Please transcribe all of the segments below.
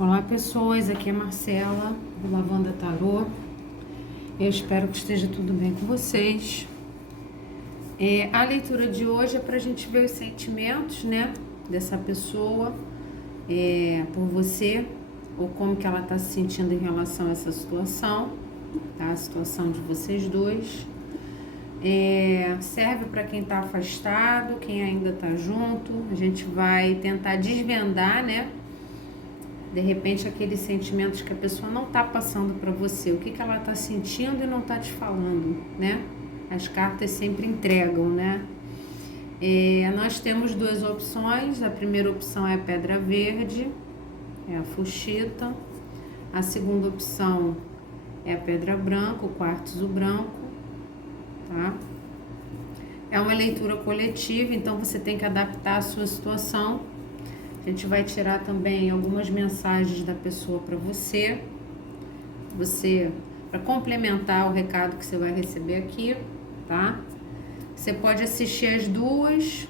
Olá pessoas, aqui é Marcela do Lavanda Tarô. Eu espero que esteja tudo bem com vocês. A leitura de hoje é para a gente ver os sentimentos, né, dessa pessoa por você, ou como que ela está se sentindo em relação a essa situação, tá? A situação de vocês dois. Serve para quem está afastado, quem ainda está junto. A gente vai tentar desvendar, né? De repente, aqueles sentimentos que a pessoa não está passando para você, o que ela está sentindo e não está te falando, né? As cartas sempre entregam, né? Nós temos duas opções. A primeira opção é a pedra verde, é a fuchsita. A segunda opção é a pedra branca, o quartzo branco, tá? É uma leitura coletiva, então você tem que adaptar a sua situação. A gente vai tirar também algumas mensagens da pessoa para você, para complementar o recado que você vai receber aqui, tá? Você pode assistir as duas,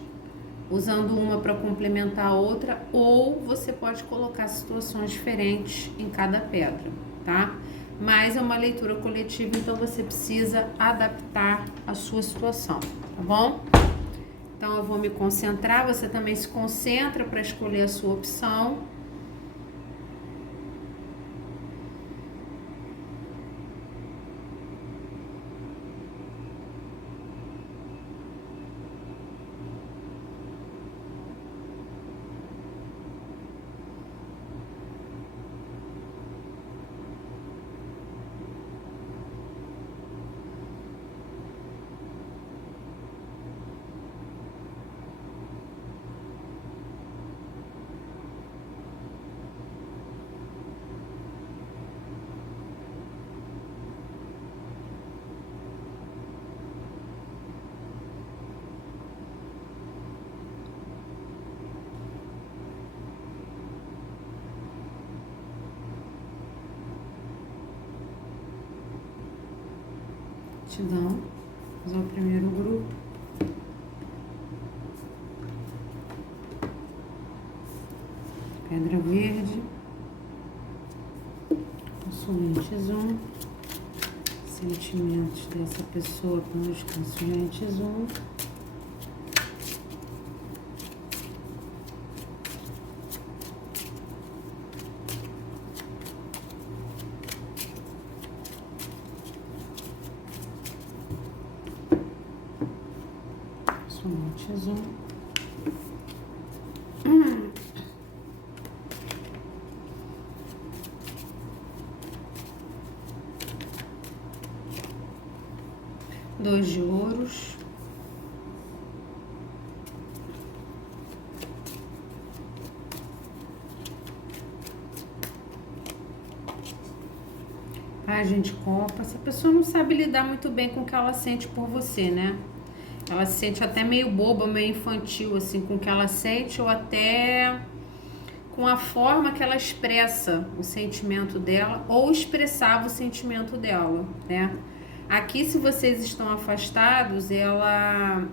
usando uma para complementar a outra, ou você pode colocar situações diferentes em cada pedra, tá? Mas é uma leitura coletiva, então você precisa adaptar a sua situação, tá bom? Então, eu vou me concentrar, você também se concentra para escolher a sua opção. Vamos usar o primeiro grupo. Pedra verde. Consulentes 1. Sentimentos dessa pessoa com os consulentes 1. Consulentes 1. Dois de ouros. Pagem de copas. Essa pessoa não sabe lidar muito bem com o que ela sente por você, né? Ela se sente até meio boba, meio infantil, assim, com o que ela sente, ou até com a forma que ela expressa o sentimento dela, ou expressava o sentimento dela, né? Aqui, se vocês estão afastados, ela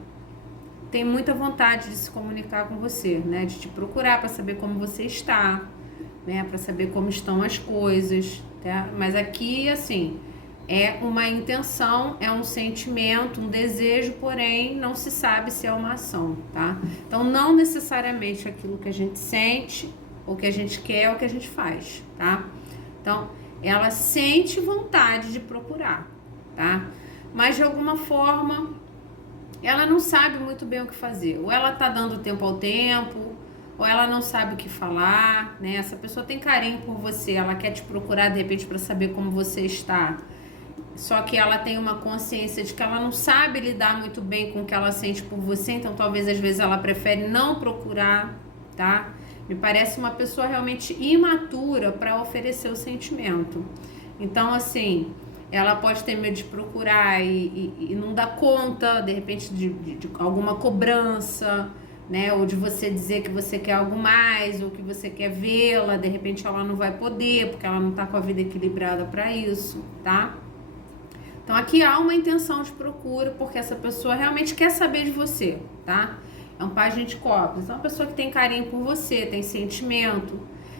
tem muita vontade de se comunicar com você, né? De te procurar para saber como você está, né? Para saber como estão as coisas, tá? Mas aqui, assim, é uma intenção, é um sentimento, um desejo, porém não se sabe se é uma ação, tá? Então, não necessariamente aquilo que a gente sente, ou que a gente quer, ou que a gente faz, tá? Então, ela sente vontade de procurar, tá? Mas de alguma forma ela não sabe muito bem o que fazer. Ou ela tá dando tempo ao tempo, ou ela não sabe o que falar, né? Essa pessoa tem carinho por você, ela quer te procurar de repente para saber como você está. Só que ela tem uma consciência de que ela não sabe lidar muito bem com o que ela sente por você, então talvez às vezes ela prefere não procurar, tá? Me parece uma pessoa realmente imatura para oferecer o sentimento. Então, assim, ela pode ter medo de procurar e não dar conta, de repente, de alguma cobrança, né? Ou de você dizer que você quer algo mais, ou que você quer vê-la, de repente ela não vai poder, porque ela não tá com a vida equilibrada para isso, tá? Então, aqui há uma intenção de procura, porque essa pessoa realmente quer saber de você, tá? É um pajem de copas. É uma pessoa que tem carinho por você, tem sentimento,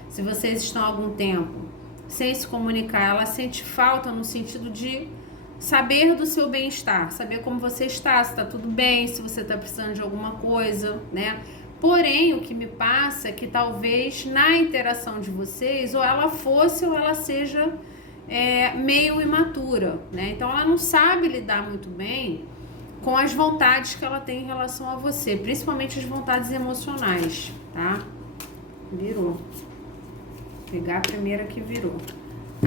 Se vocês estão há algum tempo sem se comunicar, ela sente falta no sentido de saber do seu bem-estar, saber como você está, se está tudo bem, se você está precisando de alguma coisa, né? Porém, o que me passa é que talvez na interação de vocês, ou ela fosse ou ela seja meio imatura, né? Então ela não sabe lidar muito bem com as vontades que ela tem em relação a você, principalmente as vontades emocionais, tá? Virou. Vou pegar a primeira que virou.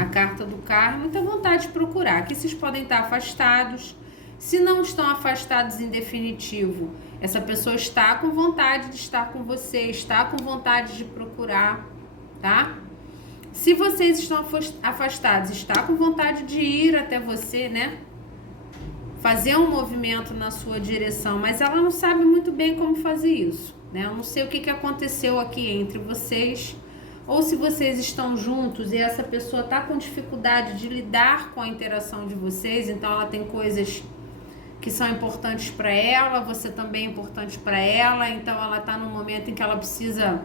A carta do karma, muita vontade de procurar. Aqui vocês podem estar afastados. Se não estão afastados em definitivo, essa pessoa está com vontade de estar com você, está com vontade de procurar, tá? Se vocês estão afastados, está com vontade de ir até você, né? Fazer um movimento na sua direção, mas ela não sabe muito bem como fazer isso, né? Eu não sei o que aconteceu aqui entre vocês, ou se vocês estão juntos e essa pessoa está com dificuldade de lidar com a interação de vocês, então ela tem coisas que são importantes para ela, você também é importante para ela, então ela está num momento em que ela precisa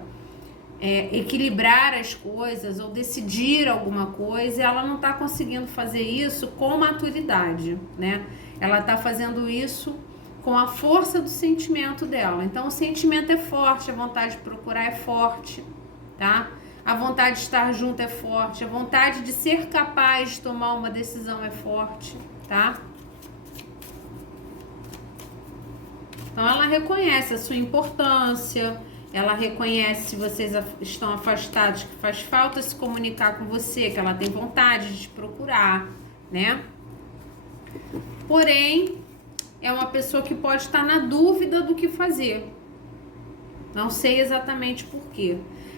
equilibrar as coisas ou decidir alguma coisa, e ela não está conseguindo fazer isso com maturidade, né? Ela está fazendo isso com a força do sentimento dela. Então o sentimento é forte, a vontade de procurar é forte, tá? A vontade de estar junto é forte, a vontade de ser capaz de tomar uma decisão é forte, tá? Então ela reconhece a sua importância, ela reconhece se vocês estão afastados, que faz falta se comunicar com você, que ela tem vontade de te procurar, né? Porém, é uma pessoa que pode estar na dúvida do que fazer. Não sei exatamente por quê.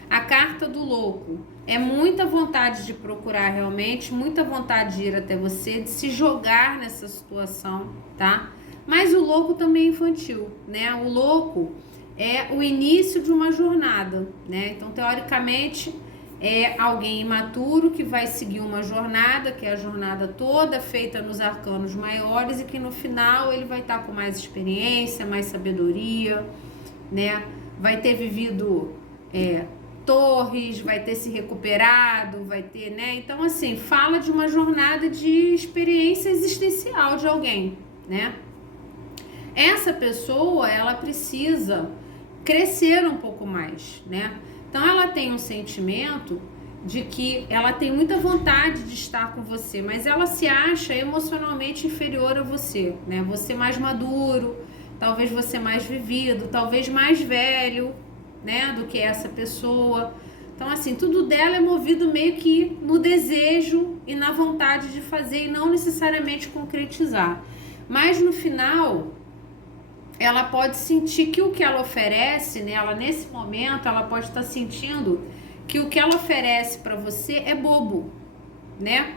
A carta do louco é muita vontade de procurar realmente, muita vontade de ir até você, de se jogar nessa situação, tá? Mas o louco também é infantil, né? O louco é o início de uma jornada, né? Então, teoricamente, é alguém imaturo que vai seguir uma jornada, que é a jornada toda feita nos arcanos maiores, e que no final ele vai estar com mais experiência, mais sabedoria, né? Vai ter vivido torres, vai ter se recuperado, vai ter, né? Então, assim, fala de uma jornada de experiência existencial de alguém, né? Essa pessoa, ela precisa crescer um pouco mais, né? Então, ela tem um sentimento de que ela tem muita vontade de estar com você, mas ela se acha emocionalmente inferior a você, né? Você mais maduro, talvez você mais vivido, talvez mais velho, né, do que essa pessoa. Então, assim, tudo dela é movido meio que no desejo e na vontade de fazer e não necessariamente concretizar. Mas no final, ela pode sentir que o que ela oferece nela, nesse momento, ela pode estar sentindo que o que ela oferece para você é bobo, né?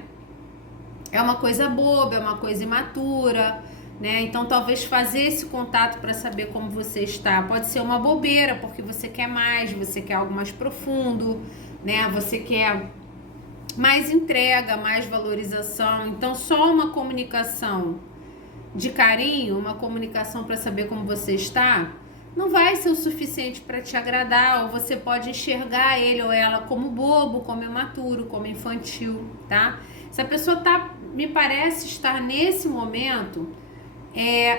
É uma coisa boba, é uma coisa imatura, né? Então, talvez fazer esse contato para saber como você está pode ser uma bobeira, porque você quer mais, você quer algo mais profundo, né? Você quer mais entrega, mais valorização. Então, só uma comunicação de carinho, uma comunicação para saber como você está, não vai ser o suficiente para te agradar, ou você pode enxergar ele ou ela como bobo, como imaturo, como infantil, tá? Se a pessoa me parece estar nesse momento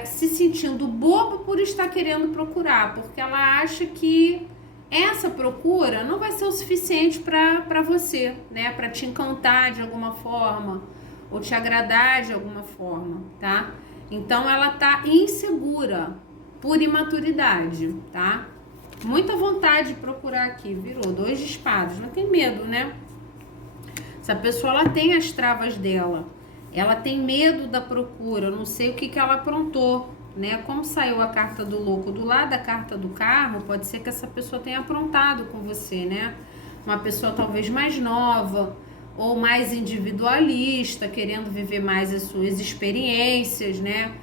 se sentindo bobo por estar querendo procurar, porque ela acha que essa procura não vai ser o suficiente para você, né? Para te encantar de alguma forma, ou te agradar de alguma forma, tá? Então ela tá insegura por imaturidade, tá? Muita vontade de procurar aqui, virou 2 de espadas, ela tem medo, né? Essa pessoa, ela tem as travas dela, ela tem medo da procura, eu não sei o que ela aprontou, né? Como saiu a carta do louco do lado da carta do carro, pode ser que essa pessoa tenha aprontado com você, né? Uma pessoa talvez mais nova ou mais individualista, querendo viver mais as suas experiências, né?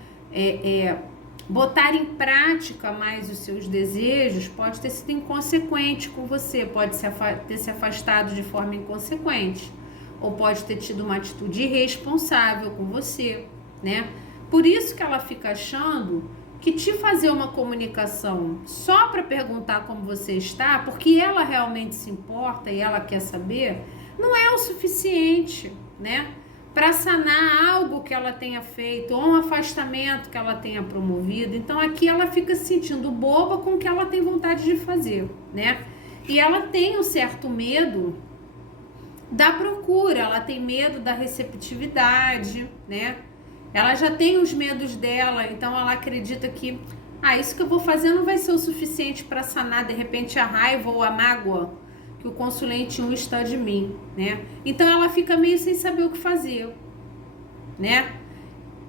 Botar em prática mais os seus desejos pode ter sido inconsequente com você, pode ter se afastado de forma inconsequente, ou pode ter tido uma atitude irresponsável com você, né? Por isso que ela fica achando que te fazer uma comunicação só para perguntar como você está, porque ela realmente se importa e ela quer saber, não é o suficiente, né? Para sanar algo que ela tenha feito ou um afastamento que ela tenha promovido. Então aqui ela fica se sentindo boba com o que ela tem vontade de fazer, né? E ela tem um certo medo da procura, ela tem medo da receptividade, né? Ela já tem os medos dela, então ela acredita que isso que eu vou fazer não vai ser o suficiente para sanar de repente a raiva ou a mágoa que o consulente 1 está de mim, né? Então ela fica meio sem saber o que fazer, né?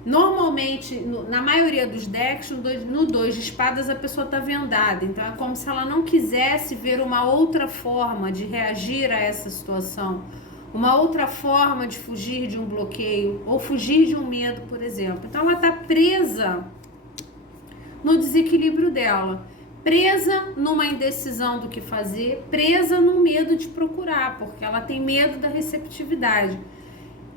Normalmente, na maioria dos decks, no 2 de espadas a pessoa está vendada, então é como se ela não quisesse ver uma outra forma de reagir a essa situação, uma outra forma de fugir de um bloqueio ou fugir de um medo, por exemplo. Então ela está presa no desequilíbrio dela, presa numa indecisão do que fazer, presa no medo de procurar, porque ela tem medo da receptividade.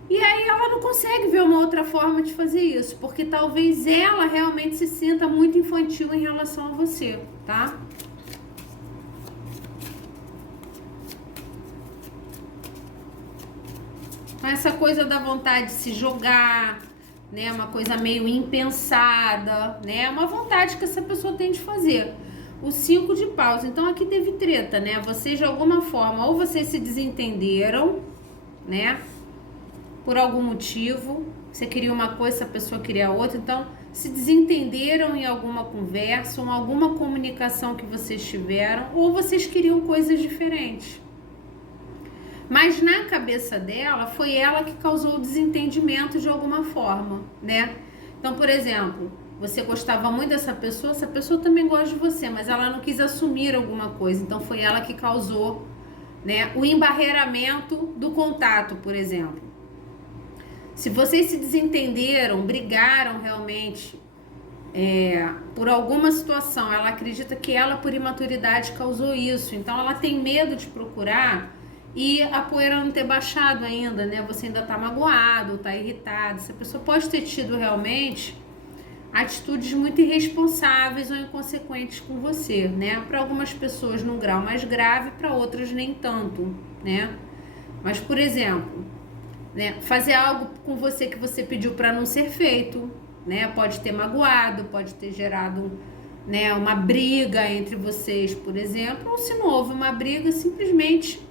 E aí ela não consegue ver uma outra forma de fazer isso, porque talvez ela realmente se sinta muito infantil em relação a você, tá? Essa coisa da vontade de se jogar, né? Uma coisa meio impensada, né? Uma vontade que essa pessoa tem de fazer. O 5 de paus. Então aqui teve treta, né? Vocês de alguma forma, ou vocês se desentenderam, né? Por algum motivo. Você queria uma coisa, essa pessoa queria outra. Então se desentenderam em alguma conversa, ou alguma comunicação que vocês tiveram, ou vocês queriam coisas diferentes. Mas na cabeça dela, foi ela que causou o desentendimento de alguma forma, né? Então, por exemplo, você gostava muito dessa pessoa, essa pessoa também gosta de você, mas ela não quis assumir alguma coisa, então foi ela que causou, né, o embarreiramento do contato, por exemplo. Se vocês se desentenderam, brigaram realmente por alguma situação, ela acredita que ela, por imaturidade, causou isso, então ela tem medo de procurar e a poeira não ter baixado ainda, né? Você ainda tá magoado, tá irritado. Essa pessoa pode ter tido realmente atitudes muito irresponsáveis ou inconsequentes com você, né? Para algumas pessoas num grau mais grave, para outras nem tanto, né? Mas, por exemplo, né, fazer algo com você que você pediu para não ser feito, né? Pode ter magoado, pode ter gerado, né, uma briga entre vocês, por exemplo, ou se não houve uma briga, simplesmente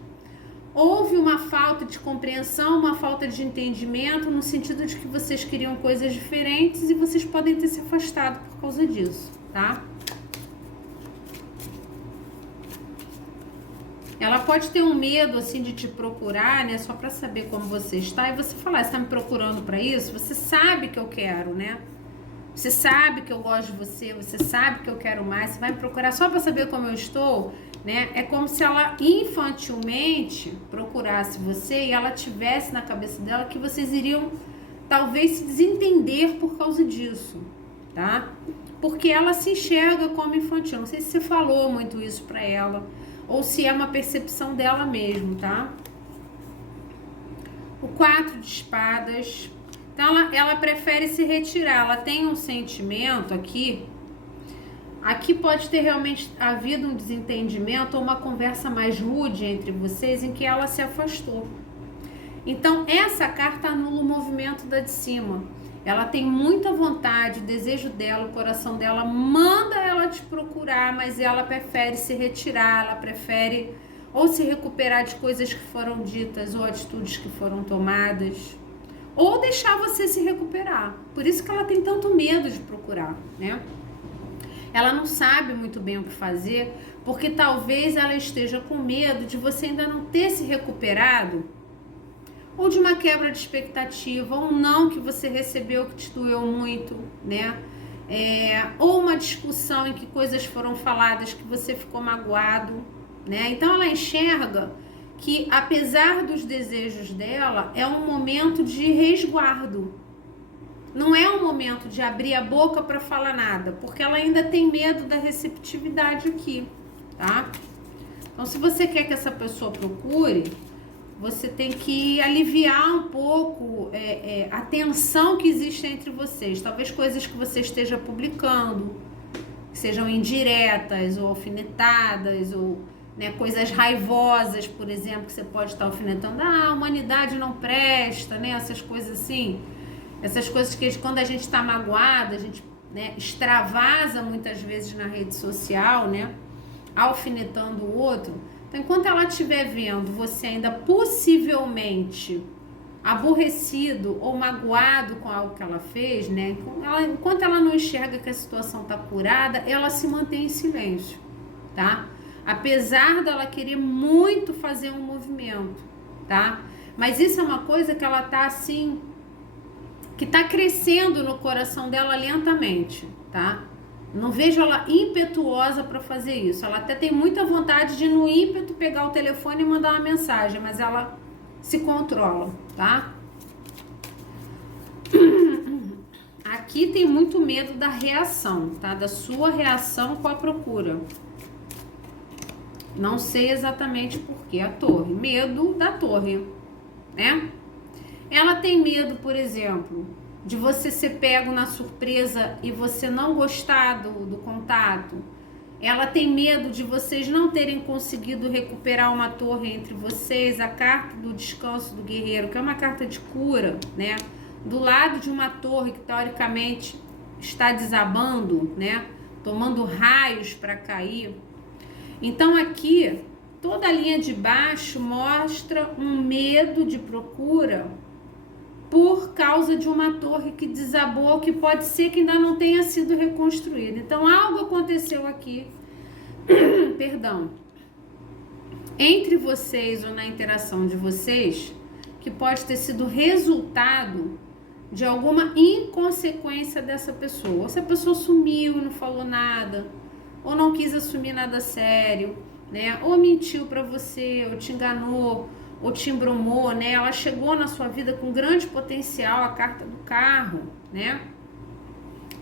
houve uma falta de compreensão, uma falta de entendimento, no sentido de que vocês queriam coisas diferentes e vocês podem ter se afastado por causa disso, tá? Ela pode ter um medo, assim, de te procurar, né, só pra saber como você está, e você falar, você tá me procurando pra isso? Você sabe que eu quero, né? Você sabe que eu gosto de você, você sabe que eu quero mais, você vai me procurar só pra saber como eu estou, né? É como se ela infantilmente procurasse você e ela tivesse na cabeça dela que vocês iriam talvez se desentender por causa disso, tá? Porque ela se enxerga como infantil. Não sei se você falou muito isso pra ela ou se é uma percepção dela mesmo, tá? O 4 de espadas. Então ela prefere se retirar. Ela tem um sentimento aqui. Aqui pode ter realmente havido um desentendimento ou uma conversa mais rude entre vocês em que ela se afastou. Então, essa carta anula o movimento da de cima. Ela tem muita vontade, o desejo dela, o coração dela manda ela te procurar, mas ela prefere se retirar, ela prefere ou se recuperar de coisas que foram ditas ou atitudes que foram tomadas, ou deixar você se recuperar. Por isso que ela tem tanto medo de procurar, né? Ela não sabe muito bem o que fazer, porque talvez ela esteja com medo de você ainda não ter se recuperado, ou de uma quebra de expectativa, ou um não que você recebeu que te doeu muito, né? Ou uma discussão em que coisas foram faladas que você ficou magoado, né? Então ela enxerga que, apesar dos desejos dela, é um momento de resguardo. Não é um momento de abrir a boca para falar nada, porque ela ainda tem medo da receptividade aqui, tá? Então, se você quer que essa pessoa procure, você tem que aliviar um pouco a tensão que existe entre vocês. Talvez coisas que você esteja publicando, que sejam indiretas ou alfinetadas, ou né, coisas raivosas, por exemplo, que você pode estar alfinetando. Ah, a humanidade não presta, né? Essas coisas assim. Essas coisas que quando a gente está magoada, a gente né, extravasa muitas vezes na rede social, né? Alfinetando o outro. Então, enquanto ela estiver vendo você ainda possivelmente aborrecido ou magoado com algo que ela fez, né? Enquanto ela não enxerga que a situação está curada, ela se mantém em silêncio, tá? Apesar dela querer muito fazer um movimento, tá? Mas isso é uma coisa que ela tá assim, que tá crescendo no coração dela lentamente, tá? Não vejo ela impetuosa para fazer isso. Ela até tem muita vontade de, no ímpeto, pegar o telefone e mandar uma mensagem, mas ela se controla, tá? Aqui tem muito medo da reação, tá? Da sua reação com a procura. Não sei exatamente por que a torre. Medo da torre, né? Ela tem medo, por exemplo, de você ser pego na surpresa e você não gostar do contato. Ela tem medo de vocês não terem conseguido recuperar uma torre entre vocês. A carta do descanso do guerreiro, que é uma carta de cura, né? Do lado de uma torre que teoricamente está desabando, né? Tomando raios para cair. Então aqui, toda a linha de baixo mostra um medo de procura por causa de uma torre que desabou, que pode ser que ainda não tenha sido reconstruída. Então, algo aconteceu aqui, perdão, entre vocês ou na interação de vocês, que pode ter sido resultado de alguma inconsequência dessa pessoa. Ou se a pessoa sumiu e não falou nada, ou não quis assumir nada sério, né? Ou mentiu para você, ou te enganou, ou te embromou, né? Ela chegou na sua vida com grande potencial, a carta do carro, né?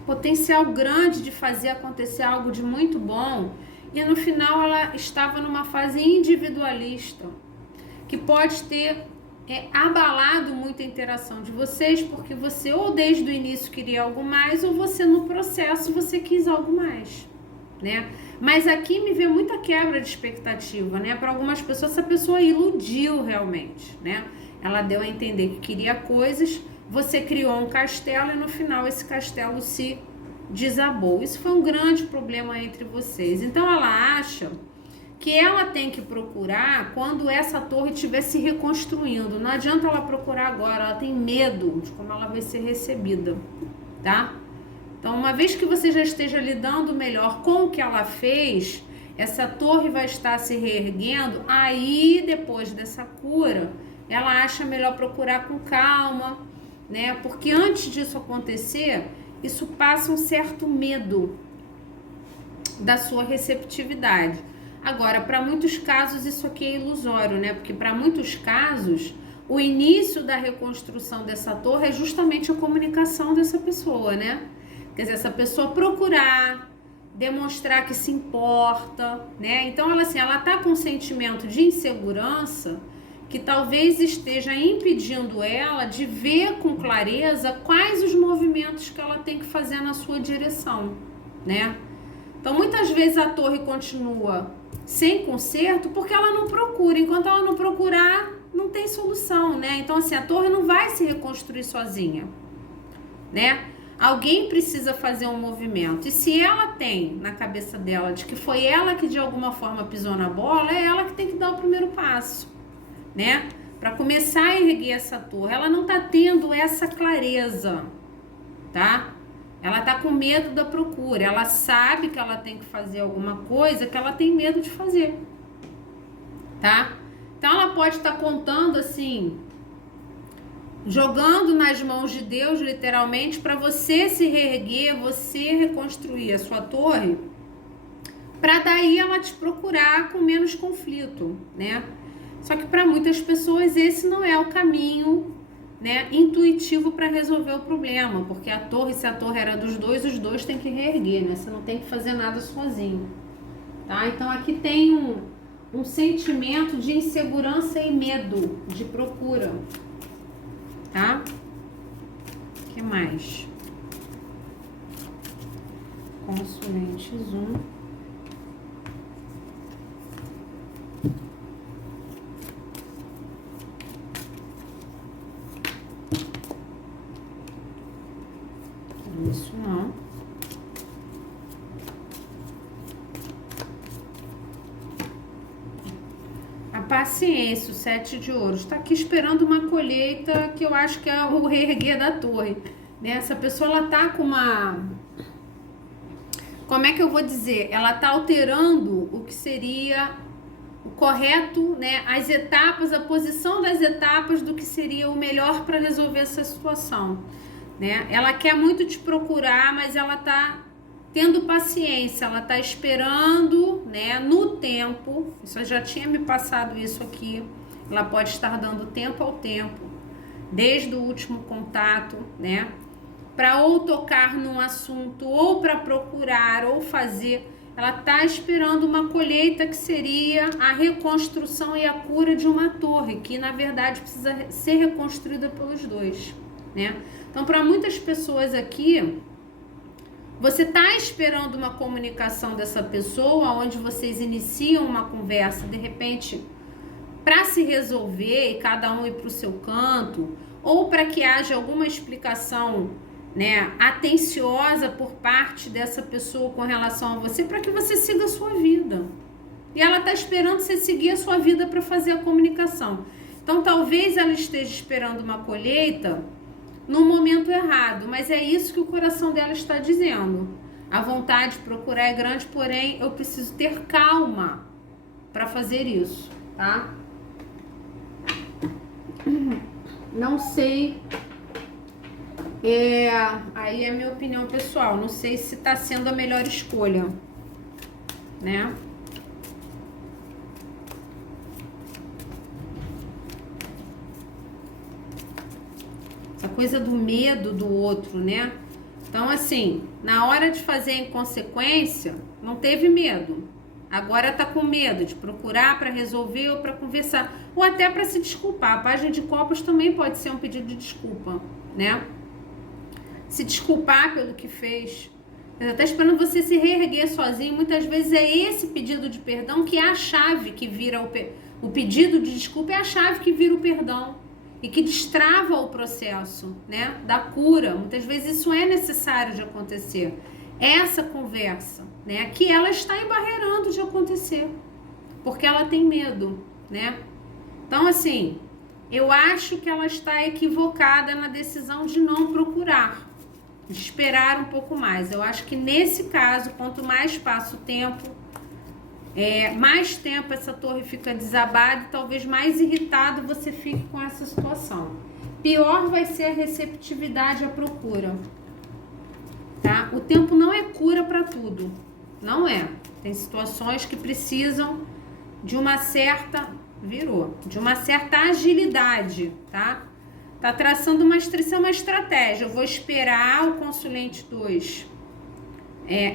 Potencial grande de fazer acontecer algo de muito bom, e no final ela estava numa fase individualista, que pode ter abalado muito a interação de vocês, porque você ou desde o início queria algo mais, ou você no processo você quis algo mais, né? Mas aqui me vê muita quebra de expectativa, né? Para algumas pessoas, essa pessoa iludiu realmente, né? Ela deu a entender que queria coisas, você criou um castelo e no final esse castelo se desabou. Isso foi um grande problema entre vocês. Então ela acha que ela tem que procurar quando essa torre estiver se reconstruindo. Não adianta ela procurar agora, ela tem medo de como ela vai ser recebida, tá? Então, uma vez que você já esteja lidando melhor com o que ela fez, essa torre vai estar se reerguendo, aí depois dessa cura, ela acha melhor procurar com calma, né? Porque antes disso acontecer, isso passa um certo medo da sua receptividade. Agora, para muitos casos, isso aqui é ilusório, né? Porque para muitos casos, o início da reconstrução dessa torre é justamente a comunicação dessa pessoa, né? Quer dizer, essa pessoa procurar, demonstrar que se importa, né? Então, ela tá com um sentimento de insegurança que talvez esteja impedindo ela de ver com clareza quais os movimentos que ela tem que fazer na sua direção, né? Então, muitas vezes a torre continua sem conserto porque ela não procura. Enquanto ela não procurar, não tem solução, né? Então, assim, a torre não vai se reconstruir sozinha, né? Alguém precisa fazer um movimento. E se ela tem na cabeça dela de que foi ela que de alguma forma pisou na bola, é ela que tem que dar o primeiro passo, né? Para começar a erguer essa torre. Ela não tá tendo essa clareza, tá? Ela tá com medo da procura. Ela sabe que ela tem que fazer alguma coisa que ela tem medo de fazer, tá? Então ela pode estar contando assim, jogando nas mãos de Deus, literalmente, para você se reerguer, você reconstruir a sua torre, para daí ela te procurar com menos conflito, né? Só que para muitas pessoas esse não é o caminho, né, intuitivo para resolver o problema, porque a torre, se a torre era dos dois, os dois têm que reerguer, né? Você não tem que fazer nada sozinho, tá? Então aqui tem um sentimento de insegurança e medo de procura, tá? O que mais? Consulentes 1. Isso não. A paciência, o 7 de ouros. Está aqui esperando uma colheita que eu acho que é o reerguer da torre. Né? Essa pessoa, ela tá com uma... Como é que eu vou dizer? Ela tá alterando o que seria o correto, né? As etapas, a posição das etapas do que seria o melhor para resolver essa situação. Né? Ela quer muito te procurar, mas ela tá tendo paciência, ela tá esperando, né, no tempo. Isso já tinha me passado isso aqui. Ela pode estar dando tempo ao tempo, desde o último contato, né, para ou tocar num assunto, ou para procurar, ou fazer. Ela tá esperando uma colheita que seria a reconstrução e a cura de uma torre, que na verdade precisa ser reconstruída pelos dois, né? Então, para muitas pessoas aqui, você está esperando uma comunicação dessa pessoa, onde vocês iniciam uma conversa, de repente, para se resolver e cada um ir para o seu canto, ou para que haja alguma explicação, né, atenciosa por parte dessa pessoa com relação a você, para que você siga a sua vida. E ela está esperando você seguir a sua vida para fazer a comunicação. Então, talvez ela esteja esperando uma colheita no momento errado, mas é isso que o coração dela está dizendo. A vontade de procurar é grande, porém eu preciso ter calma para fazer isso, tá? Não sei, aí é a minha opinião pessoal, não sei se está sendo a melhor escolha, né? Essa coisa do medo do outro, né? Então, assim, na hora de fazer em consequência, não teve medo. Agora tá com medo de procurar para resolver ou para conversar. Ou até para se desculpar. A página de copas também pode ser um pedido de desculpa, né? Se desculpar pelo que fez. Ela tá esperando você se reerguer sozinho. Muitas vezes é esse pedido de perdão que é a chave que vira o pedido de desculpa, é a chave que vira o perdão. E que destrava o processo, né, da cura. Muitas vezes isso é necessário de acontecer. Essa conversa, né, que ela está embarreirando de acontecer, porque ela tem medo, né? Então, assim, eu acho que ela está equivocada na decisão de não procurar, de esperar um pouco mais. Eu acho que nesse caso, quanto mais passa o tempo, mais tempo essa torre fica desabada e talvez mais irritado você fique com essa situação. Pior vai ser a receptividade à procura, tá? O tempo não é cura para tudo, não é. Tem situações que precisam de uma certa, de uma certa agilidade, tá? Tá traçando uma estratégia. Eu vou esperar o consulente 2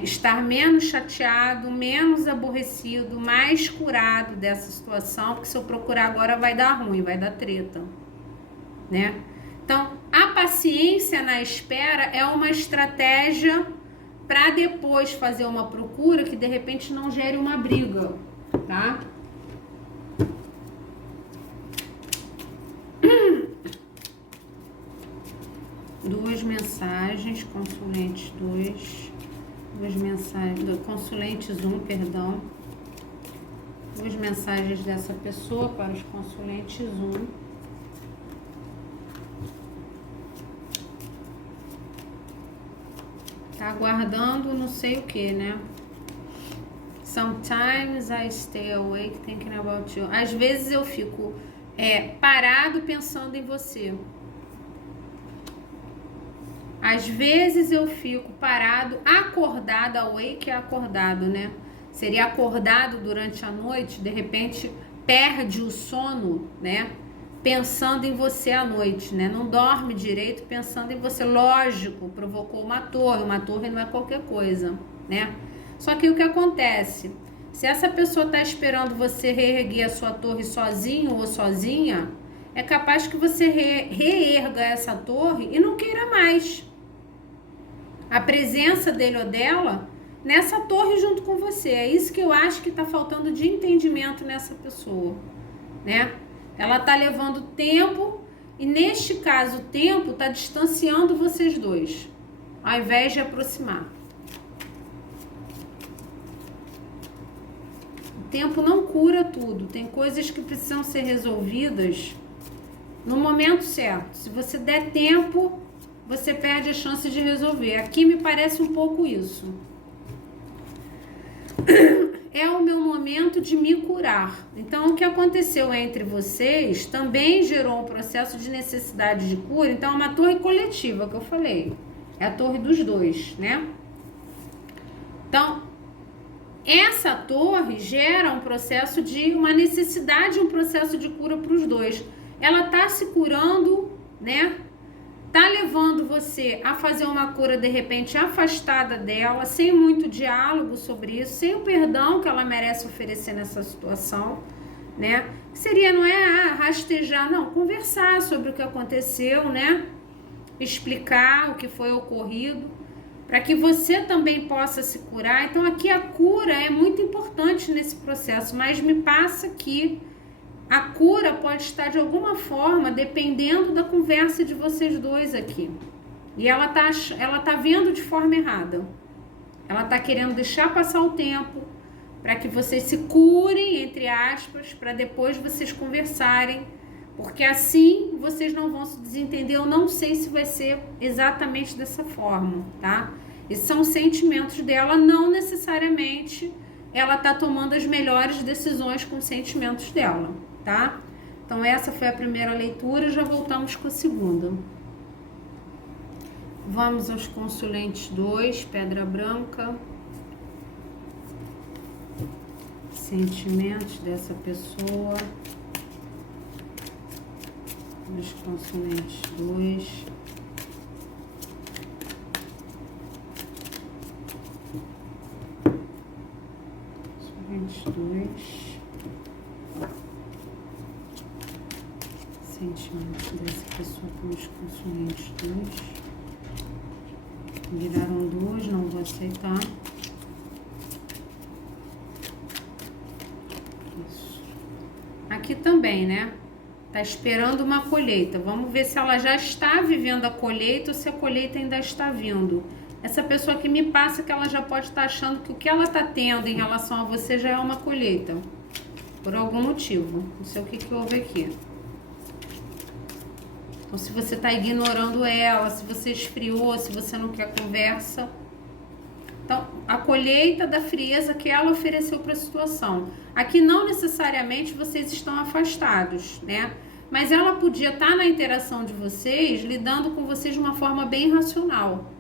estar menos chateado, menos aborrecido, mais curado dessa situação, porque se eu procurar agora vai dar ruim, vai dar treta, né? Então, a paciência na espera é uma estratégia para depois fazer uma procura que de repente não gere uma briga, tá? Duas mensagens, consulentes 2. Duas mensagens, consulentes 1, perdão. Duas mensagens dessa pessoa para os consulentes 1. Tá aguardando não sei o que, né? Sometimes I stay awake thinking about you. Às vezes eu fico parado pensando em você. Às vezes eu fico parado, acordado, awake é acordado, né? Seria acordado durante a noite, de repente perde o sono, né? Pensando em você à noite, né? Não dorme direito pensando em você. Lógico, provocou uma torre não é qualquer coisa, né? Só que o que acontece? Se essa pessoa está esperando você reerguer a sua torre sozinho ou sozinha, é capaz que você reerga essa torre e não queira mais a presença dele ou dela nessa torre junto com você. É isso que eu acho que está faltando de entendimento nessa pessoa, né? Ela está levando tempo e, neste caso, o tempo está distanciando vocês dois, ao invés de aproximar. O tempo não cura tudo. Tem coisas que precisam ser resolvidas no momento certo. Se você der tempo, você perde a chance de resolver. Aqui me parece um pouco isso. É o meu momento de me curar. Então, o que aconteceu entre vocês também gerou um processo de necessidade de cura. Então, é uma torre coletiva que eu falei. É a torre dos dois, né? Então, essa torre gera um processo de uma necessidade, um processo de cura para os dois. Ela tá se curando, né? Tá levando você a fazer uma cura de repente afastada dela, sem muito diálogo sobre isso, sem o perdão que ela merece oferecer nessa situação, né? Seria, não é rastejar, não, conversar sobre o que aconteceu, né? Explicar o que foi ocorrido, para que você também possa se curar. Então aqui a cura é muito importante nesse processo, mas me passa que a cura pode estar de alguma forma dependendo da conversa de vocês dois aqui. E ela tá vendo de forma errada. Ela tá querendo deixar passar o tempo para que vocês se curem, entre aspas, para depois vocês conversarem, porque assim vocês não vão se desentender. Eu não sei se vai ser exatamente dessa forma, tá? Esses são os sentimentos dela, não necessariamente ela tá tomando as melhores decisões com os sentimentos dela, tá? Então essa foi a primeira leitura, já voltamos com a segunda. Vamos aos consulentes 2, pedra branca. Sentimentos dessa pessoa. Os consulentes 2. Consulentes 2. Sentimentos dessa pessoa pelos consulentes 2. Viraram 2, não vou aceitar. Isso. Aqui também, né? Tá esperando uma colheita. Vamos ver se ela já está vivendo a colheita ou se a colheita ainda está vindo. Essa pessoa que me passa que ela já pode estar achando que o que ela tá tendo em relação a você já é uma colheita. Por algum motivo. Não sei o que houve aqui. Então, se você está ignorando ela, se você esfriou, se você não quer conversa. Então, a colheita da frieza que ela ofereceu para a situação. Aqui não necessariamente vocês estão afastados, né? Mas ela podia estar na interação de vocês, lidando com vocês de uma forma bem racional,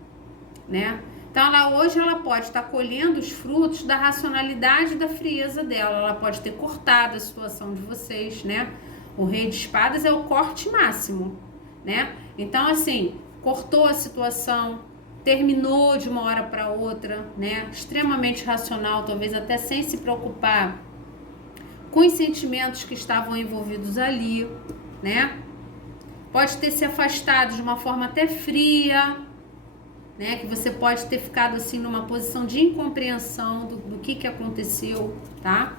né? Então, hoje ela pode estar colhendo os frutos da racionalidade da frieza dela. Ela pode ter cortado a situação de vocês, né? O rei de espadas é o corte máximo, né? Então, assim, cortou a situação, terminou de uma hora para outra, né? Extremamente racional, talvez até sem se preocupar com os sentimentos que estavam envolvidos ali, né? Pode ter se afastado de uma forma até fria, né? Que você pode ter ficado assim numa posição de incompreensão do que aconteceu, tá?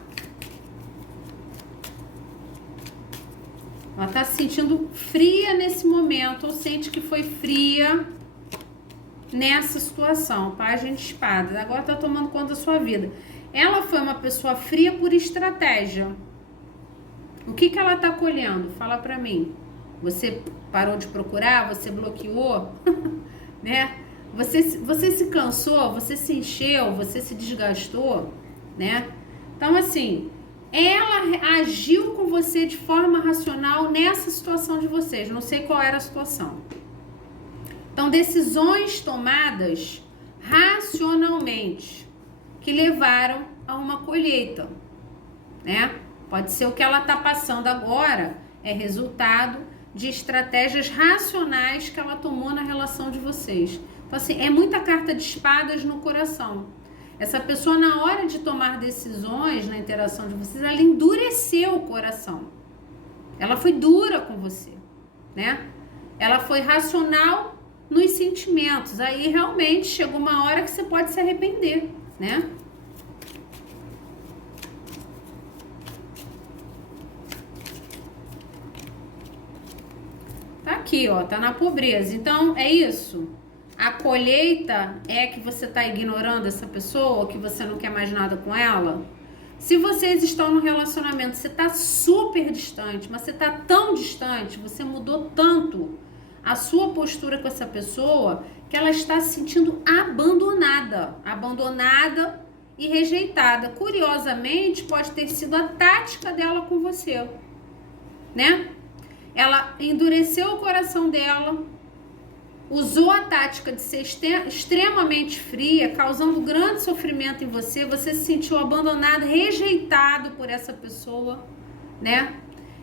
Ela tá se sentindo fria nesse momento, ou sente que foi fria nessa situação. Página de espadas. Agora tá tomando conta da sua vida. Ela foi uma pessoa fria por estratégia. O que ela tá colhendo? Fala pra mim. Você parou de procurar? Você bloqueou? Né? Você se cansou? Você se encheu? Você se desgastou? Né? Então, assim, ela agiu com você de forma racional nessa situação de vocês. Não sei qual era a situação. Então, decisões tomadas racionalmente que levaram a uma colheita, né? Pode ser o que ela está passando agora é resultado de estratégias racionais que ela tomou na relação de vocês. Então, assim, é muita carta de espadas no coração. Essa pessoa, na hora de tomar decisões na interação de vocês, ela endureceu o coração. Ela foi dura com você, né? Ela foi racional nos sentimentos. Aí realmente chegou uma hora que você pode se arrepender, né? Tá aqui, ó, tá na pobreza. Então, é isso. A colheita é que você tá ignorando essa pessoa, que você não quer mais nada com ela. Se vocês estão no relacionamento, você tá super distante, mas você tá tão distante, você mudou tanto a sua postura com essa pessoa, que ela está se sentindo abandonada e rejeitada. Curiosamente, pode ter sido a tática dela com você, né? Ela endureceu o coração dela, usou a tática de ser extremamente fria, causando grande sofrimento em você. Você se sentiu abandonado, rejeitado por essa pessoa, né?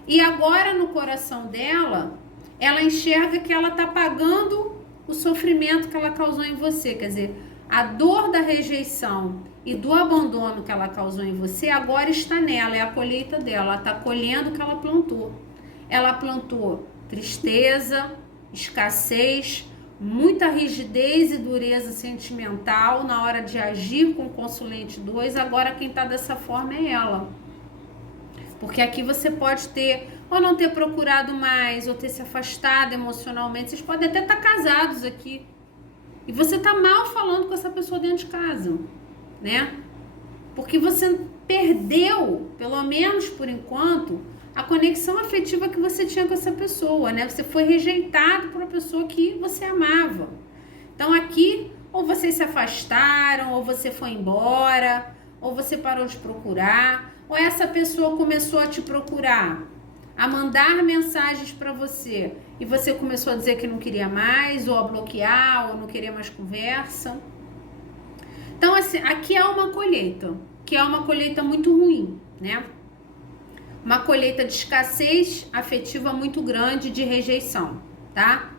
E agora no coração dela, ela enxerga que ela tá pagando o sofrimento que ela causou em você. Quer dizer, a dor da rejeição e do abandono que ela causou em você agora está nela, é a colheita dela. Ela tá colhendo o que ela plantou. Ela plantou tristeza, escassez, muita rigidez e dureza sentimental na hora de agir com o consulente 2. Agora quem tá dessa forma é ela. Porque aqui você pode ter, ou não ter procurado mais, ou ter se afastado emocionalmente. Vocês podem até estar casados aqui. E você tá mal falando com essa pessoa dentro de casa, né? Porque você perdeu, pelo menos por enquanto, a conexão afetiva que você tinha com essa pessoa, né? Você foi rejeitado por uma pessoa que você amava. Então aqui, ou vocês se afastaram, ou você foi embora, ou você parou de procurar, ou essa pessoa começou a te procurar, a mandar mensagens para você, e você começou a dizer que não queria mais, ou a bloquear, ou não queria mais conversa. Então, assim, aqui é uma colheita, que é uma colheita muito ruim, né? Uma colheita de escassez afetiva muito grande, de rejeição, tá?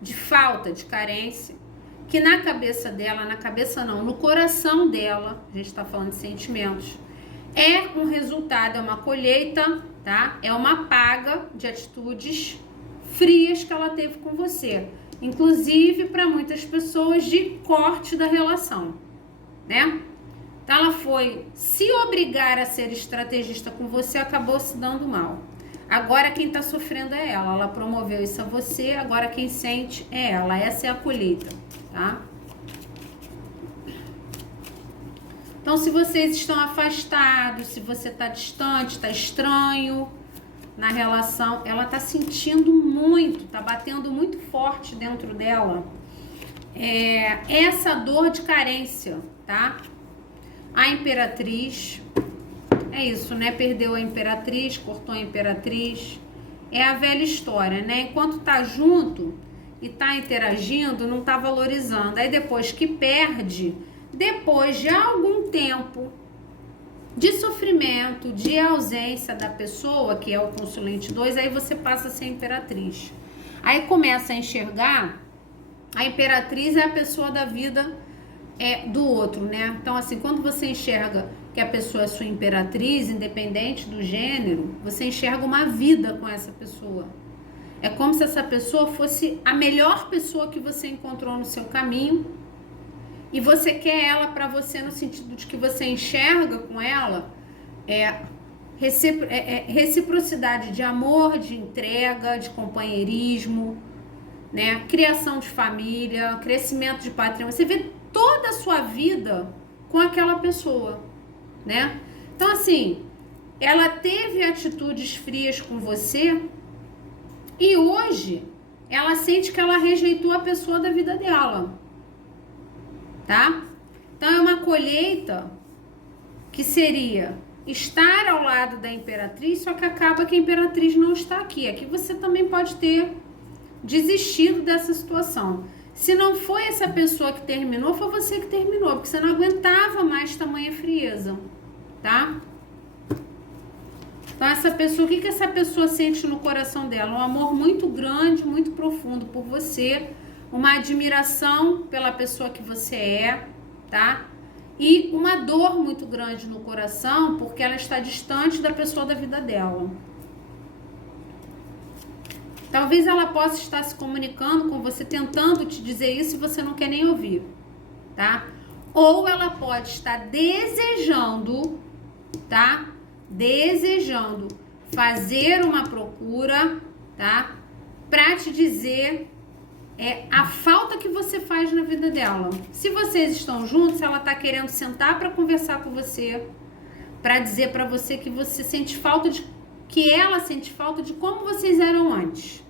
De falta, de carência, que na cabeça dela, na cabeça não, no coração dela, a gente tá falando de sentimentos, é um resultado, é uma colheita, tá? É uma paga de atitudes frias que ela teve com você. Inclusive, para muitas pessoas, de corte da relação, né? Então, ela foi se obrigar a ser estrategista com você, acabou se dando mal. Agora, quem tá sofrendo é ela. Ela promoveu isso a você, agora quem sente é ela. Essa é a colheita, tá? Então, se vocês estão afastados, se você tá distante, tá estranho na relação, ela tá sentindo muito, tá batendo muito forte dentro dela essa dor de carência, tá? A imperatriz, é isso, né? Perdeu a imperatriz, cortou a imperatriz. É a velha história, né? Enquanto tá junto e tá interagindo, não tá valorizando. Aí depois que perde, depois de algum tempo de sofrimento, de ausência da pessoa, que é o consulente 2, aí você passa a ser imperatriz. Aí começa a enxergar, a imperatriz é a pessoa da vida do outro, né? Então, assim, quando você enxerga que a pessoa é sua imperatriz, independente do gênero, você enxerga uma vida com essa pessoa. É como se essa pessoa fosse a melhor pessoa que você encontrou no seu caminho, e você quer ela para você no sentido de que você enxerga com ela reciprocidade de amor, de entrega, de companheirismo, né? Criação de família, crescimento de patrimônio. Você vê toda a sua vida com aquela pessoa, né? Então, assim, ela teve atitudes frias com você e hoje ela sente que ela rejeitou a pessoa da vida dela, tá? Então, é uma colheita que seria estar ao lado da imperatriz, só que acaba que a imperatriz não está aqui. Aqui você também pode ter desistido dessa situação. Se não foi essa pessoa que terminou, foi você que terminou, porque você não aguentava mais tamanha frieza, tá? Então, essa pessoa, o que essa pessoa sente no coração dela? Um amor muito grande, muito profundo por você, uma admiração pela pessoa que você é, tá? e uma dor muito grande no coração, porque ela está distante da pessoa da vida dela. Talvez ela possa estar se comunicando com você, tentando te dizer isso e você não quer nem ouvir, tá? Ou ela pode estar desejando, tá? Desejando fazer uma procura, tá? Pra te dizer a falta que você faz na vida dela. Se vocês estão juntos, ela tá querendo sentar para conversar com você, para dizer para você que você sente falta que ela sente falta de como vocês eram antes,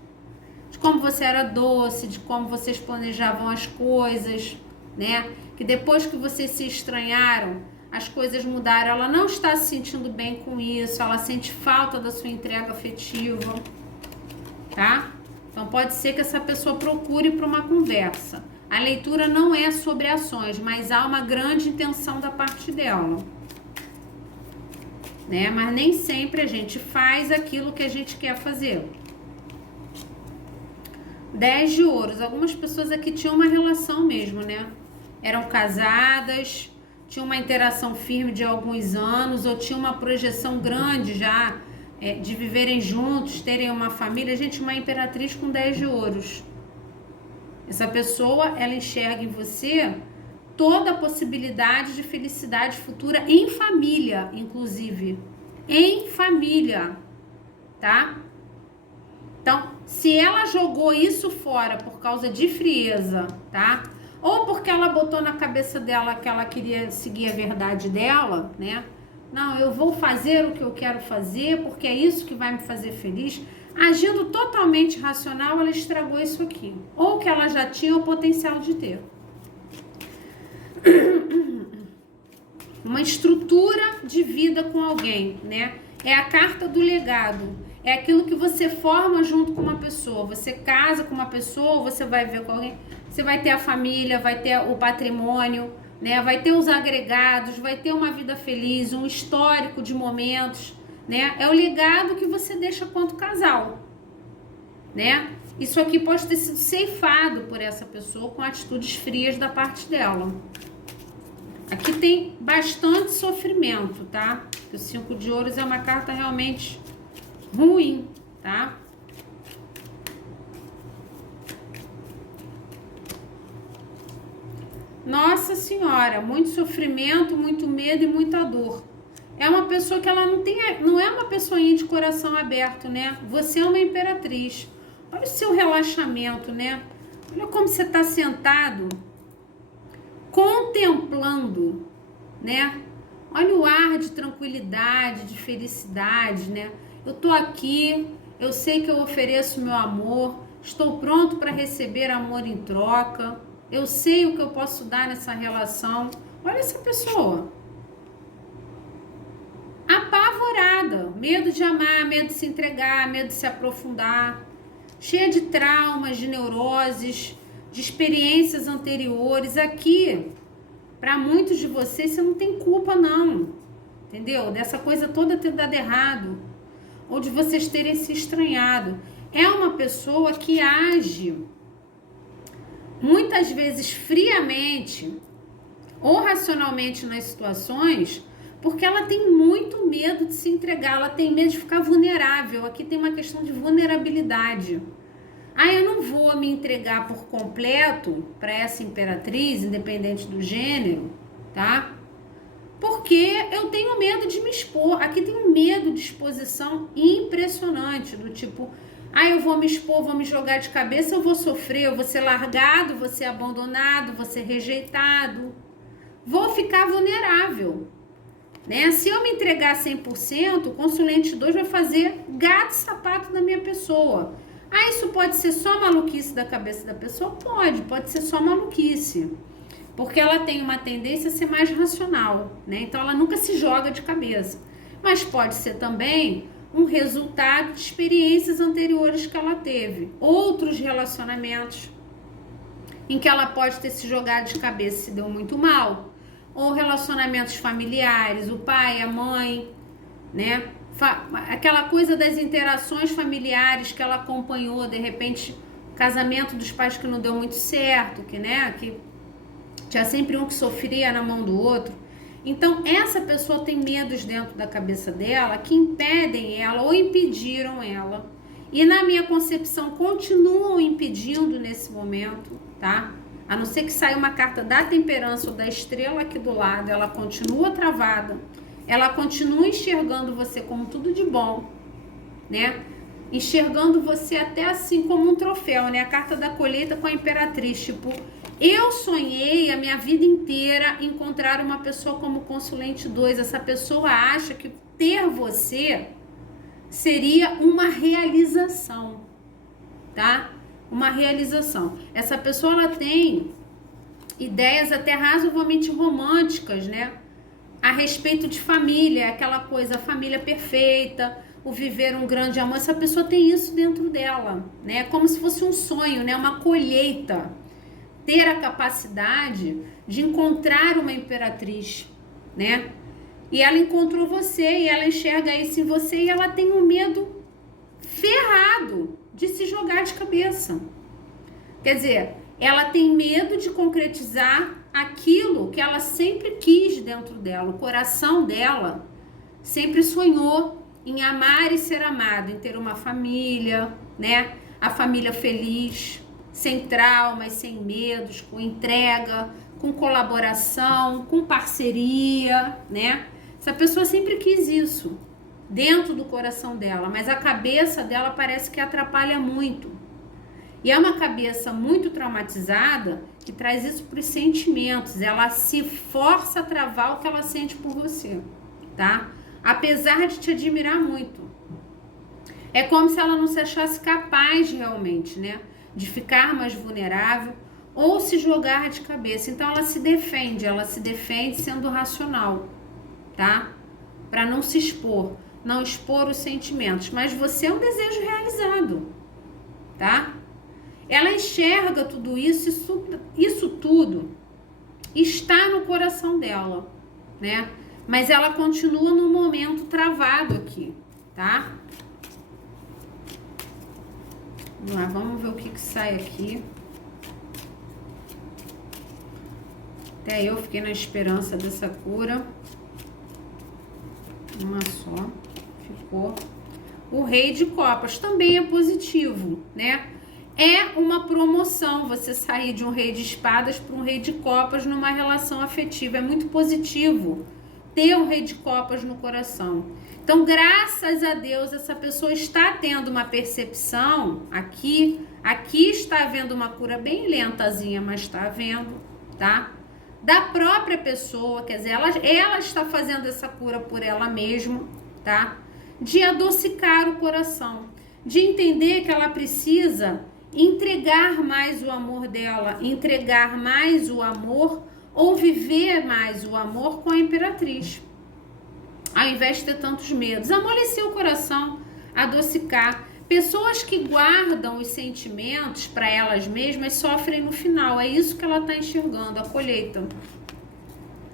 de como você era doce, de como vocês planejavam as coisas, né? Que depois que vocês se estranharam, as coisas mudaram. Ela não está se sentindo bem com isso, ela sente falta da sua entrega afetiva, tá? Então pode ser que essa pessoa procure para uma conversa. A leitura não é sobre ações, mas há uma grande intenção da parte dela, né? Mas nem sempre a gente faz aquilo que a gente quer fazer. 10 de ouros. Algumas pessoas aqui tinham uma relação mesmo, né? Eram casadas, tinham uma interação firme de alguns anos, ou tinham uma projeção grande já de viverem juntos, terem uma família. Gente, uma imperatriz com 10 de ouros. Essa pessoa, ela enxerga em você toda a possibilidade de felicidade futura em família, inclusive. Em família, tá? Então, se ela jogou isso fora por causa de frieza, tá? Ou porque ela botou na cabeça dela que ela queria seguir a verdade dela, né? Não, eu vou fazer o que eu quero fazer porque é isso que vai me fazer feliz. Agindo totalmente racional, ela estragou isso aqui. Ou que ela já tinha o potencial de ter. Uma estrutura de vida com alguém, né? É a carta do legado. É aquilo que você forma junto com uma pessoa. Você casa com uma pessoa, você vai ver com alguém. Você vai ter a família, vai ter o patrimônio, né? Vai ter os agregados, vai ter uma vida feliz, um histórico de momentos, né? É o legado que você deixa quanto casal, né? Isso aqui pode ter sido ceifado por essa pessoa com atitudes frias da parte dela. Aqui tem bastante sofrimento, tá? O 5 de ouros é uma carta realmente ruim, tá? Nossa Senhora, muito sofrimento, muito medo e muita dor. É uma pessoa que ela não é uma pessoinha de coração aberto, né? Você é uma imperatriz. Olha o seu relaxamento, né? Olha como você está sentado, contemplando, né? Olha o ar de tranquilidade, de felicidade, né? Eu tô aqui, eu sei que eu ofereço meu amor, estou pronto para receber amor em troca, eu sei o que eu posso dar nessa relação. Olha essa pessoa. Apavorada, medo de amar, medo de se entregar, medo de se aprofundar, cheia de traumas, de neuroses, de experiências anteriores. Aqui, para muitos de vocês, você não tem culpa não, entendeu? Dessa coisa toda ter dado errado, ou de vocês terem se estranhado. É uma pessoa que age muitas vezes friamente ou racionalmente nas situações, porque ela tem muito medo de se entregar, ela tem medo de ficar vulnerável. Aqui tem uma questão de vulnerabilidade. Eu não vou me entregar por completo para essa imperatriz, independente do gênero, tá? Porque eu tenho medo de me expor. Aqui tem um medo de exposição impressionante, do tipo, eu vou me expor, vou me jogar de cabeça, eu vou sofrer, eu vou ser largado, vou ser abandonado, vou ser rejeitado. Vou ficar vulnerável, né? Se eu me entregar 100%, o consulente 2 vai fazer gato e sapato da minha pessoa. Isso pode ser só maluquice da cabeça da pessoa? Pode ser só maluquice. Porque ela tem uma tendência a ser mais racional, né? Então ela nunca se joga de cabeça. Mas pode ser também um resultado de experiências anteriores que ela teve. Outros relacionamentos em que ela pode ter se jogado de cabeça e se deu muito mal. Ou relacionamentos familiares, o pai, a mãe, né? Aquela coisa das interações familiares que ela acompanhou, de repente, o casamento dos pais que não deu muito certo, que Tinha sempre um que sofria na mão do outro. Então, essa pessoa tem medos dentro da cabeça dela que impedem ela ou impediram ela. E na minha concepção, continuam impedindo nesse momento, tá? A não ser que saia uma carta da temperança ou da estrela aqui do lado, ela continua travada. Ela continua enxergando você como tudo de bom, né? Enxergando você até assim como um troféu, né? A carta da colheita com a imperatriz, tipo, eu sonhei a minha vida inteira encontrar uma pessoa como consulente 2. Essa pessoa acha que ter você seria uma realização, tá? Uma realização. Essa pessoa, ela tem ideias até razoavelmente românticas, né? A respeito de família, aquela coisa, a família perfeita, o viver um grande amor. Essa pessoa tem isso dentro dela, né? Como se fosse um sonho, né? Uma colheita. Ter a capacidade de encontrar uma imperatriz, né? E ela encontrou você e ela enxerga isso em você e ela tem um medo ferrado de se jogar de cabeça. Quer dizer, ela tem medo de concretizar aquilo que ela sempre quis dentro dela. O coração dela sempre sonhou em amar e ser amado, em ter uma família, né? A família feliz, sem traumas, sem medos, com entrega, com colaboração, com parceria, né? Essa pessoa sempre quis isso dentro do coração dela, mas a cabeça dela parece que atrapalha muito. E é uma cabeça muito traumatizada que traz isso para os sentimentos. Ela se força a travar o que ela sente por você, tá? Apesar de te admirar muito. É como se ela não se achasse capaz realmente, né? De ficar mais vulnerável ou se jogar de cabeça. Então ela se defende sendo racional, tá? Para não se expor, não expor os sentimentos. Mas você é um desejo realizado, tá? Ela enxerga tudo isso, isso tudo está no coração dela, né? Mas ela continua no momento travado aqui, tá? Vamos lá, vamos ver o que sai aqui. Até eu fiquei na esperança dessa cura. Uma só. Ficou. O Rei de Copas também é positivo, né? É uma promoção você sair de um Rei de Espadas para um Rei de Copas numa relação afetiva. É muito positivo ter um Rei de Copas no coração. Então, graças a Deus, essa pessoa está tendo uma percepção aqui está havendo uma cura bem lentazinha, mas está havendo, tá? Da própria pessoa, quer dizer, ela está fazendo essa cura por ela mesma, tá? De adocicar o coração, de entender que ela precisa entregar mais o amor dela, entregar mais o amor ou viver mais o amor com a imperatriz. Ao invés de ter tantos medos, amolecer o coração, adocicar. Pessoas que guardam os sentimentos para elas mesmas sofrem no final. É isso que ela está enxergando, a colheita,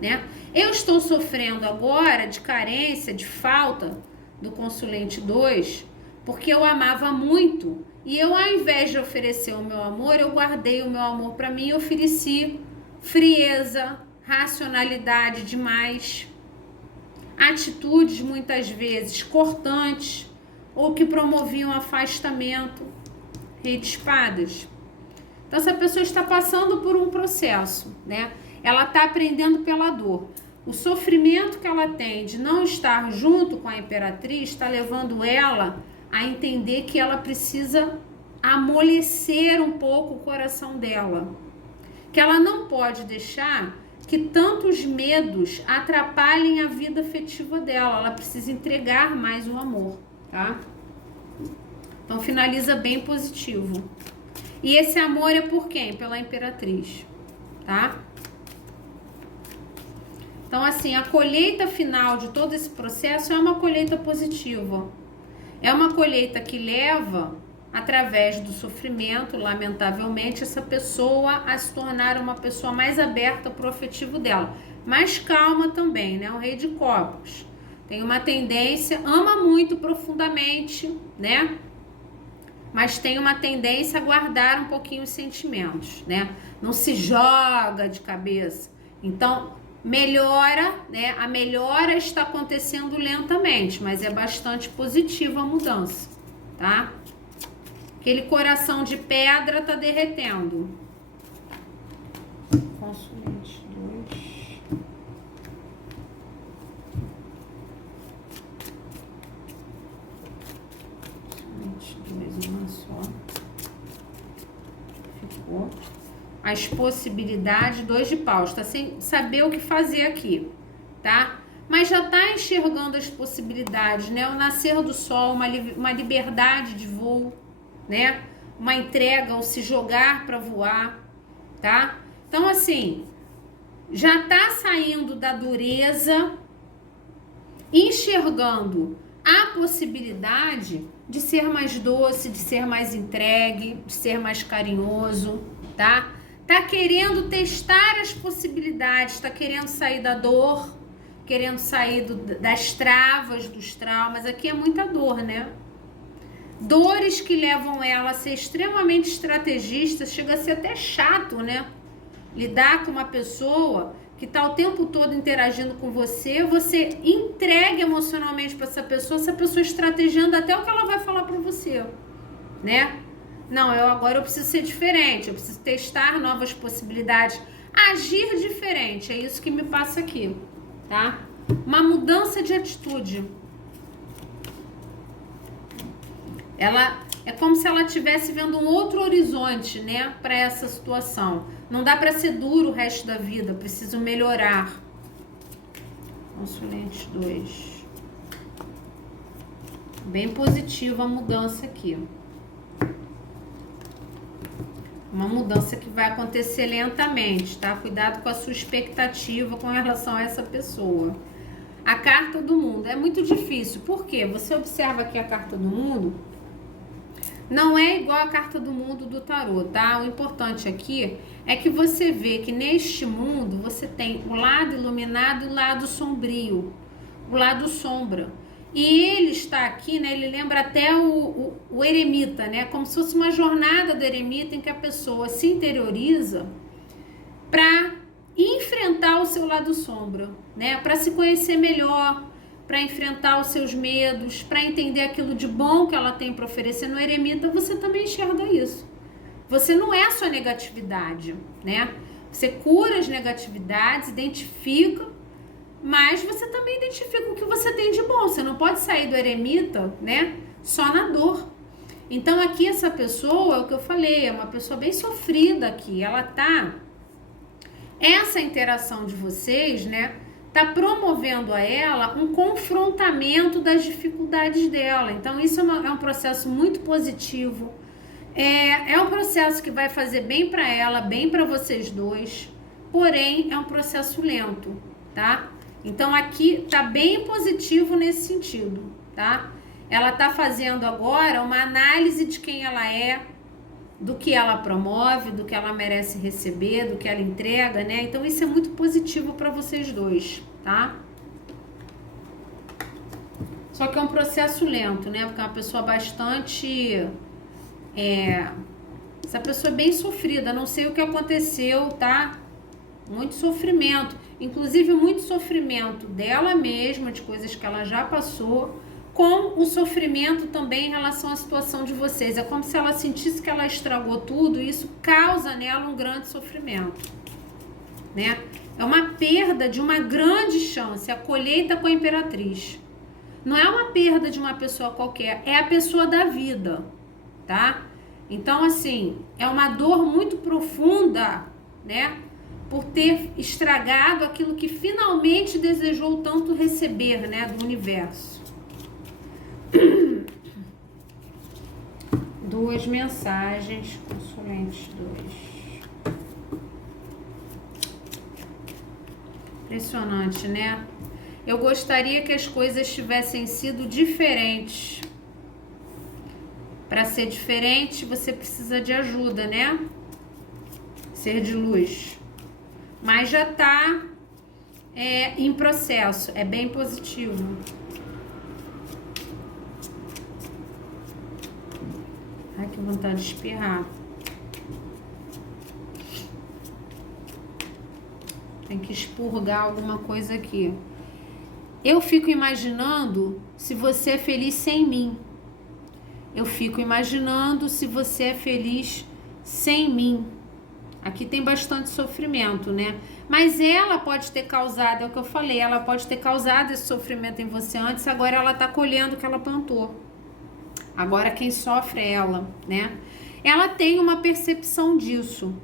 né? Eu estou sofrendo agora de carência, de falta do consulente 2, porque eu amava muito e eu, ao invés de oferecer o meu amor, eu guardei o meu amor para mim e ofereci frieza, racionalidade demais, atitudes muitas vezes cortantes ou que promoviam afastamento. Rei de Espadas. Então essa pessoa está passando por um processo, né? Ela está aprendendo pela dor. O sofrimento que ela tem de não estar junto com a imperatriz está levando ela a entender que ela precisa amolecer um pouco o coração dela, que ela não pode deixar que tantos medos atrapalhem a vida afetiva dela. Ela precisa entregar mais o amor, tá? Então finaliza bem positivo. E esse amor é por quem? Pela imperatriz, tá? Então assim, a colheita final de todo esse processo é uma colheita positiva. É uma colheita que leva, através do sofrimento, lamentavelmente, essa pessoa a se tornar uma pessoa mais aberta para o afetivo dela. Mais calma também, né? O Rei de Copas tem uma tendência, ama muito profundamente, né? mas tem uma tendência a guardar um pouquinho os sentimentos, né? Não se joga de cabeça. Então, melhora, né? A melhora está acontecendo lentamente, mas é bastante positiva a mudança, tá? Aquele coração de pedra tá derretendo. Consulente 2. Consulente 2, uma só. Ficou. As possibilidades, 2 de paus, tá sem saber o que fazer aqui, tá? Mas já tá enxergando as possibilidades, né? O nascer do sol, uma liberdade de voo, né? Uma entrega, o se jogar para voar, tá? Então, assim, já tá saindo da dureza, enxergando a possibilidade de ser mais doce, de ser mais entregue, de ser mais carinhoso, tá? Tá querendo testar as possibilidades, tá querendo sair da dor, querendo sair das travas, dos traumas. Aqui é muita dor, né? Dores que levam ela a ser extremamente estrategista, chega a ser até chato, né? Lidar com uma pessoa que tá o tempo todo interagindo com você, você entrega emocionalmente para essa pessoa estrategiando até o que ela vai falar para você, né? Não, agora eu preciso ser diferente, eu preciso testar novas possibilidades, agir diferente, é isso que me passa aqui, tá? Uma mudança de atitude. Ela é como se ela estivesse vendo um outro horizonte, né, para essa situação. Não dá para ser duro o resto da vida, preciso melhorar. Consulente 2. Bem positiva a mudança aqui. Uma mudança que vai acontecer lentamente, tá? Cuidado com a sua expectativa com relação a essa pessoa. A carta do mundo é muito difícil. Por quê? Você observa aqui a carta do mundo. Não é igual a carta do mundo do tarô, tá? O importante aqui é que você vê que neste mundo você tem o lado iluminado e o lado sombrio, o lado sombra. E ele está aqui, né? Ele lembra até o eremita, né? Como se fosse uma jornada do eremita em que a pessoa se interioriza para enfrentar o seu lado sombra, né? Para se conhecer melhor, para enfrentar os seus medos, para entender aquilo de bom que ela tem para oferecer. No eremita você também enxerga isso. Você não é só negatividade, né? Você cura as negatividades, identifica, mas você também identifica o que você tem de bom. Você não pode sair do eremita, né, só na dor. Então aqui essa pessoa, é o que eu falei, é uma pessoa bem sofrida aqui. Ela tá... Essa interação de vocês, né, tá promovendo a ela um confrontamento das dificuldades dela. Então isso é um processo muito positivo. É um processo que vai fazer bem para ela, bem para vocês dois, porém é um processo lento, tá? Então aqui tá bem positivo nesse sentido, tá? Ela tá fazendo agora uma análise de quem ela é, do que ela promove, do que ela merece receber, do que ela entrega, né? Então isso é muito positivo para vocês dois, tá? Só que é um processo lento, né? Porque é uma pessoa bastante... essa pessoa é bem sofrida, não sei o que aconteceu, tá? Muito sofrimento, inclusive muito sofrimento dela mesma, de coisas que ela já passou, com o sofrimento também em relação à situação de vocês. É como se ela sentisse que ela estragou tudo e isso causa nela um grande sofrimento, né? É uma perda de uma grande chance, a colheita com a imperatriz. Não é uma perda de uma pessoa qualquer, é a pessoa da vida, tá? Então, assim, é uma dor muito profunda, né? Por ter estragado aquilo que finalmente desejou tanto receber, né? Do universo. 2 mensagens, consulente 2. Impressionante, né? Eu gostaria que as coisas tivessem sido diferentes. Para ser diferente, você precisa de ajuda, né? Ser de luz. Mas já tá em processo, é bem positivo. que vontade de espirrar. Tem que expurgar alguma coisa aqui. Eu fico imaginando se você é feliz sem mim. Eu fico imaginando se você é feliz sem mim. Aqui tem bastante sofrimento, né? Mas ela pode ter causado, é o que eu falei, ela pode ter causado esse sofrimento em você antes, agora ela tá colhendo o que ela plantou. Agora quem sofre é ela, né? Ela tem uma percepção disso,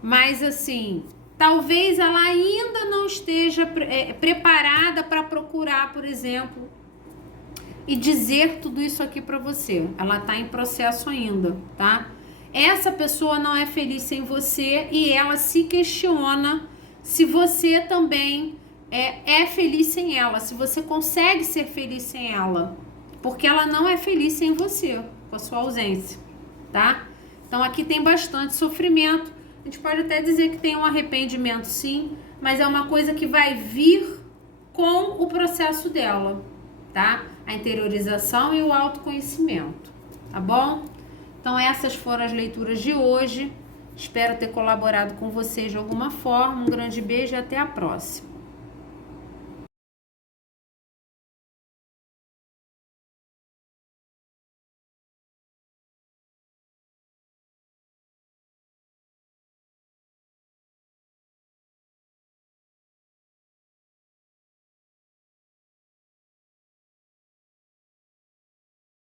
mas assim, talvez ela ainda não esteja preparada para procurar, por exemplo, e dizer tudo isso aqui para você. Ela tá em processo ainda, tá? Essa pessoa não é feliz sem você e ela se questiona se você também é feliz sem ela, se você consegue ser feliz sem ela, porque ela não é feliz sem você, com a sua ausência, tá? Então aqui tem bastante sofrimento, a gente pode até dizer que tem um arrependimento sim, mas é uma coisa que vai vir com o processo dela, tá? A interiorização e o autoconhecimento, tá bom? Então essas foram as leituras de hoje. Espero ter colaborado com vocês de alguma forma. Um grande beijo e até a próxima.